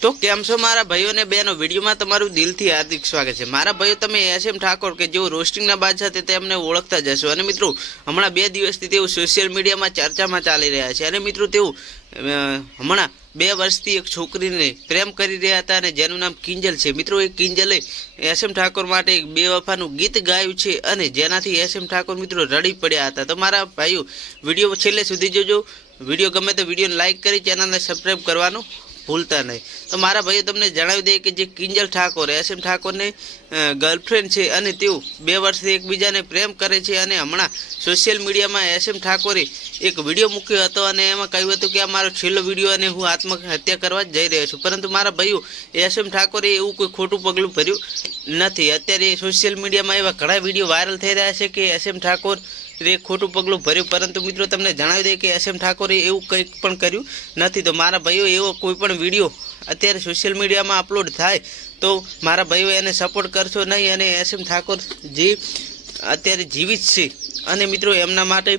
તો કેમ છો મારા ભાઈઓ અને બહેનો? વિડીયોમાં તમારું દિલથી હાર્દિક સ્વાગત છે. મારા ભાઈઓ, તમે એસ એમ ઠાકોર કે જેઓ રોસ્ટિંગના બાદશાહ છે તેમને ઓળખતા જશો અને મિત્રો, હમણાં બે દિવસથી તેઓ સોશિયલ મીડિયામાં ચર્ચામાં ચાલી રહ્યા છે. અને મિત્રો, તેઓ હમણાં બે વર્ષથી એક છોકરીને પ્રેમ કરી રહ્યા હતા અને જેનું નામ કિંજલ છે. મિત્રો, એ કિંજલે એસ એમ ઠાકોર માટે એક બેવફાનું ગીત ગાયું છે અને જેનાથી એસ એમ ઠાકોર મિત્રો રડી પડ્યા હતા. તો મારા ભાઈઓ, વીડિયો છેલ્લે સુધી જોજો. વીડિયો ગમે તો વિડીયોને લાઇક કરી, ચેનલને સબસ્ક્રાઈબ કરવાનું ભૂલતા નહીં. તો મારા ભાઈઓ તમને જણાવી દઈએ કે જે કિંજલ ઠાકોર, એસ એમ ઠાકોરને ગર્લફ્રેન્ડ છે અને તેઓ બે વર્ષથી એકબીજાને પ્રેમ કરે છે અને હમણાં સોશિયલ મીડિયામાં એસ એમ ઠાકોરે એક વીડિયો મૂક્યો હતો અને એમાં કહ્યું હતું કે આ મારો છેલ્લો વીડિયો અને હું આત્મહત્યા કરવા જઈ રહ્યો છું. પરંતુ મારા ભાઈઓ, એસ એમ ઠાકોરે એવું કોઈ ખોટું પગલું ભર્યું નથી. અત્યારે સોશિયલ મીડિયામાં એવા ઘણા વીડિયો વાયરલ થઈ રહ્યા છે કે એસ એમ ઠાકોર એ ખોટું પગલું ભર્યું. પરંતુ મિત્રો, તમને જણાવી દઈએ કે એસ એમ ઠાકોરે એવું કંઈક પણ કર્યું નથી. તો મારા ભાઈઓ એવો કોઈ પણ વીડિયો અત્યારે સોશિયલ મીડિયામાં અપલોડ થાય, તો મારા ભાઈઓ એને સપોર્ટ કરશો નહીં. અને એસ એમ ઠાકોર જે અત્યારે જીવિત છે. અને મિત્રો એમના માટે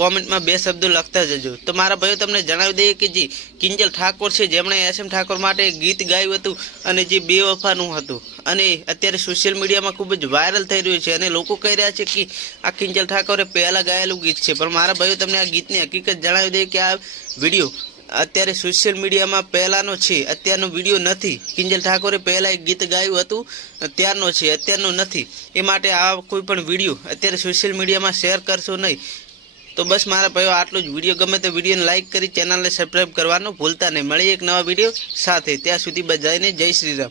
કોમેન્ટમાં બે શબ્દો લખતા જજો. તો મારા ભાઈઓ તમને જણાવી દઈએ કે જે કિંજલ ઠાકોર છે, જેમણે એસ એમ ઠાકોર માટે ગીત ગાયું હતું અને જે બે વફાનું હતું. અને અત્યારે સોશિયલ મીડિયામાં ખૂબ જ વાયરલ થઈ રહ્યું છે અને લોકો કહી રહ્યા છે કે આ કિંજલ ઠાકોરે પહેલાં ગાયેલું ગીત છે. પણ મારા ભાઈઓ તમને આ ગીતની હકીકત જણાવી દઈએ કે આ વીડિયો અત્યારે સોશિયલ મીડિયામાં પહેલાંનો છે, અત્યારનો વીડિયો નથી. કિંજલ ઠાકોરે પહેલાં એક ગીત ગાયું હતું, ત્યારનો છે, અત્યારનો નથી. એ માટે આ કોઈ પણ વીડિયો અત્યારે સોશિયલ મીડિયામાં શેર કરશો નહીં. તો બસ મારા ભાઈઓ, આટલું જ વીડિયો ગમે તો વિડીયોને લાઇક કરી ચેનલને સબસ્ક્રાઈબ કરવાનું ભૂલતા નહીં. મળીએ એક નવા વીડિયો સાથે. ત્યાં સુધી બધાને જય શ્રી રામ.